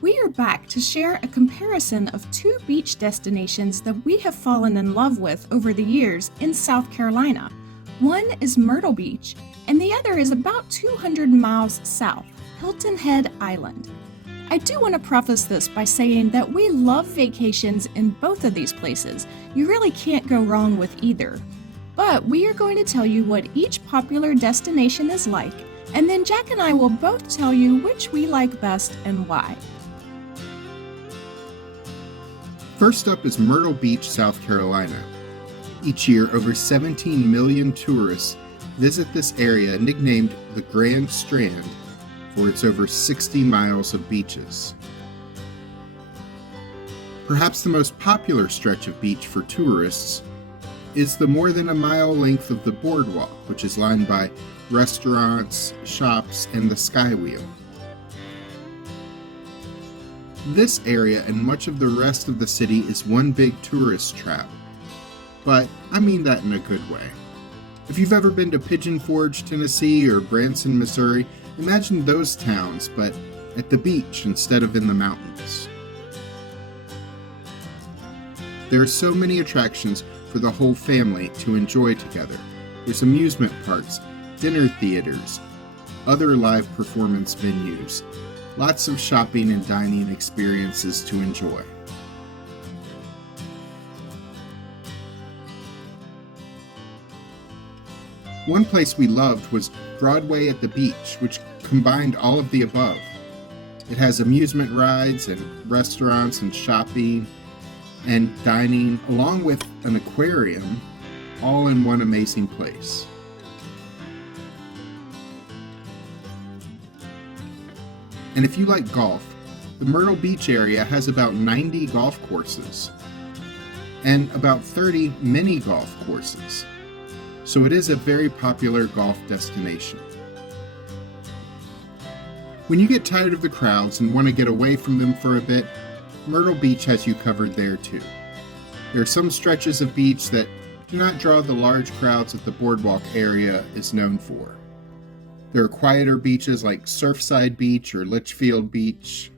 We are back to share a comparison of two beach destinations that we have fallen in love with over the years in South Carolina. One is Myrtle Beach, and the other is about 200 miles south, Hilton Head Island. I do want to preface this by saying that we love vacations in both of these places. You really can't go wrong with either. But we are going to tell you what each popular destination is like, and then Jack and I will both tell you which we like best and why. First up is Myrtle Beach, South Carolina. Each year, over 17 million tourists visit this area, nicknamed the Grand Strand, for its over 60 miles of beaches. Perhaps the most popular stretch of beach for tourists is the more than a mile length of the Boardwalk, which is lined by restaurants, shops, and the Sky Wheel. This area and much of the rest of the city is one big tourist trap, but I mean that in a good way. If you've ever been to Pigeon Forge, Tennessee, or Branson, Missouri, imagine those towns, but at the beach instead of in the mountains. There are so many attractions for the whole family to enjoy together. There's amusement parks, dinner theaters, other live performance venues, lots of shopping and dining experiences to enjoy. One place we loved was Broadway at the beach, which combined all of the above. It has amusement rides and restaurants and shopping and dining, along with an aquarium, all in one amazing place. And if you like golf, the Myrtle Beach area has about 90 golf courses and about 30 mini golf courses. So it is a very popular golf destination. When you get tired of the crowds and want to get away from them for a bit, Myrtle Beach has you covered there too. There are some stretches of beach that do not draw the large crowds that the Boardwalk area is known for. There are quieter beaches like Surfside Beach or Litchfield Beach.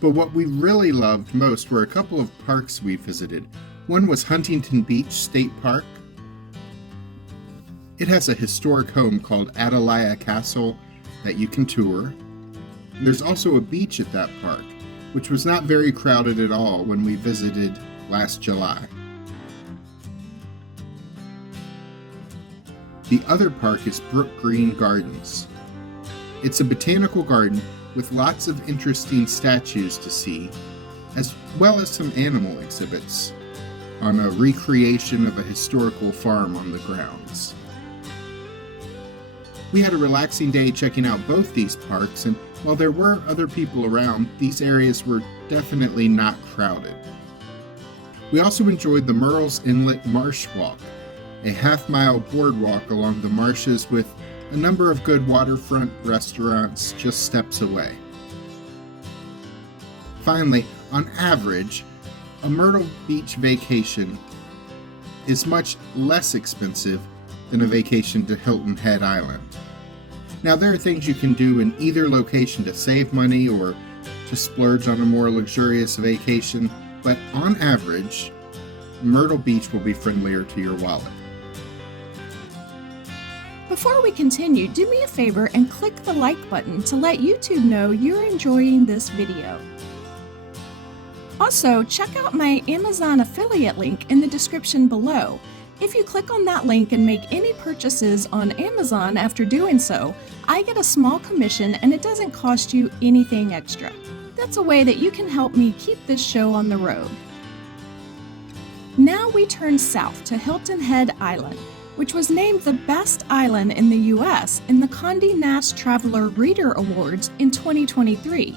But what we really loved most were a couple of parks we visited. One was Huntington Beach State Park. It has a historic home called Atalaya Castle that you can tour. There's also a beach at that park, which was not very crowded at all when we visited last July. The other park is Brookgreen Gardens. It's a botanical garden with lots of interesting statues to see, as well as some animal exhibits on a recreation of a historical farm on the grounds. We had a relaxing day checking out both these parks, and while there were other people around, these areas were definitely not crowded. We also enjoyed the Murrells Inlet Marsh Walk, a half-mile boardwalk along the marshes with a number of good waterfront restaurants just steps away. Finally, on average, a Myrtle Beach vacation is much less expensive than a vacation to Hilton Head Island. Now, there are things you can do in either location to save money or to splurge on a more luxurious vacation, but on average, Myrtle Beach will be friendlier to your wallet. Before we continue, do me a favor and click the like button to let YouTube know you're enjoying this video. Also, check out my Amazon affiliate link in the description below. If you click on that link and make any purchases on Amazon after doing so, I get a small commission and it doesn't cost you anything extra. That's a way that you can help me keep this show on the road. Now we turn south to Hilton Head Island, which was named the best island in the U.S. in the Condé Nast Traveler Reader Awards in 2023.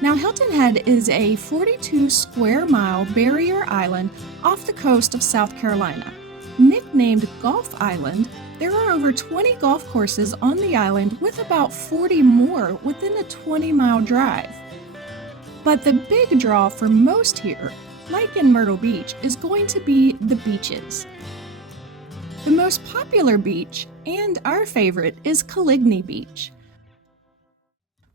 Now, Hilton Head is a 42 square mile barrier island off the coast of South Carolina. Nicknamed Golf Island, there are over 20 golf courses on the island with about 40 more within a 20-mile drive. But the big draw for most here, like in Myrtle Beach, is going to be the beaches. The most popular beach, and our favorite, is Coligny Beach.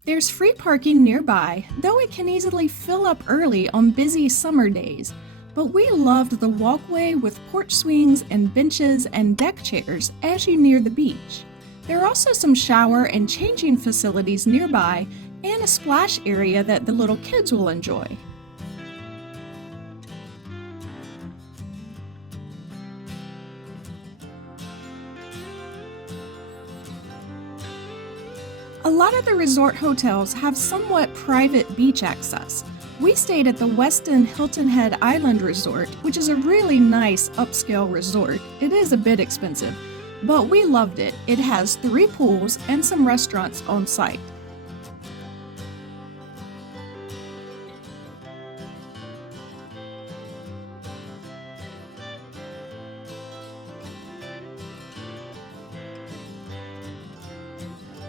There's free parking nearby, though it can easily fill up early on busy summer days. But we loved the walkway with porch swings and benches and deck chairs as you near the beach. There are also some shower and changing facilities nearby and a splash area that the little kids will enjoy. A lot of the resort hotels have somewhat private beach access. We stayed at the Weston Hilton Head Island Resort, which is a really nice upscale resort. It is a bit expensive, but we loved it. It has 3 pools and some restaurants on site.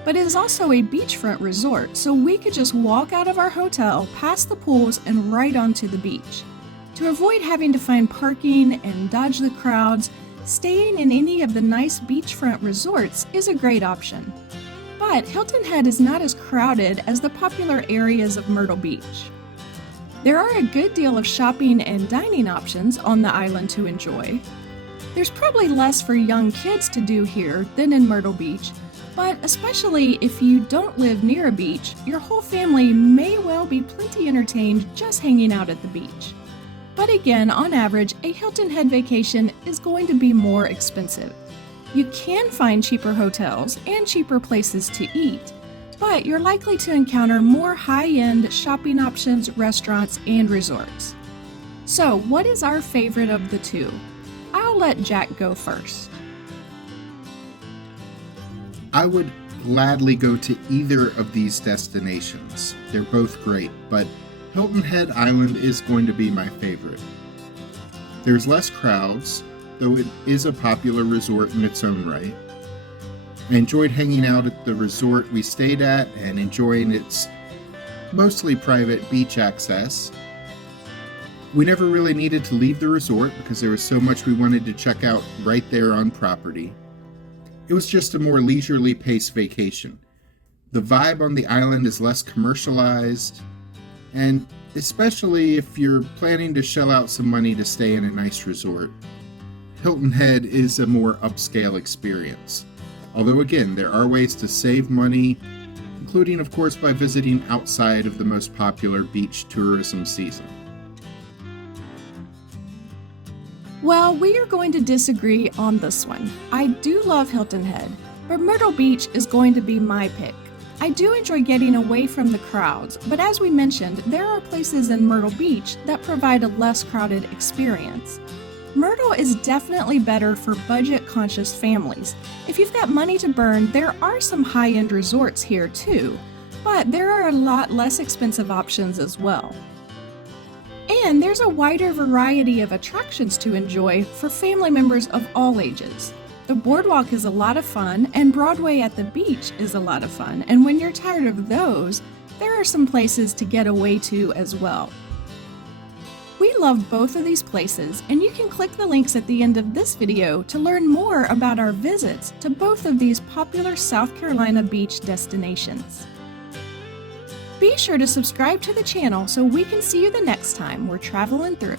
But it is also a beachfront resort, so we could just walk out of our hotel, past the pools, and right onto the beach. To avoid having to find parking and dodge the crowds, staying in any of the nice beachfront resorts is a great option. But Hilton Head is not as crowded as the popular areas of Myrtle Beach. There are a good deal of shopping and dining options on the island to enjoy. There's probably less for young kids to do here than in Myrtle Beach, but especially if you don't live near a beach, your whole family may well be plenty entertained just hanging out at the beach. But again, on average, a Hilton Head vacation is going to be more expensive. You can find cheaper hotels and cheaper places to eat, but you're likely to encounter more high-end shopping options, restaurants, and resorts. So, what is our favorite of the two? I'll let Jack go first. I would gladly go to either of these destinations. They're both great, but Hilton Head Island is going to be my favorite. There's less crowds, though it is a popular resort in its own right. I enjoyed hanging out at the resort we stayed at and enjoying its mostly private beach access. We never really needed to leave the resort because there was so much we wanted to check out right there on property. It was just a more leisurely paced vacation. The vibe on the island is less commercialized, and especially if you're planning to shell out some money to stay in a nice resort, Hilton Head is a more upscale experience. Although again, there are ways to save money, including of course by visiting outside of the most popular beach tourism season. Well, we are going to disagree on this one. I do love Hilton Head, but Myrtle Beach is going to be my pick. I do enjoy getting away from the crowds, but as we mentioned, there are places in Myrtle Beach that provide a less crowded experience. Myrtle is definitely better for budget-conscious families. If you've got money to burn, there are some high-end resorts here too, but there are a lot less expensive options as well. And there's a wider variety of attractions to enjoy for family members of all ages. The Boardwalk is a lot of fun, and Broadway at the beach is a lot of fun, and when you're tired of those, there are some places to get away to as well. We love both of these places, and you can click the links at the end of this video to learn more about our visits to both of these popular South Carolina beach destinations. Be sure to subscribe to the channel so we can see you the next time we're traveling through.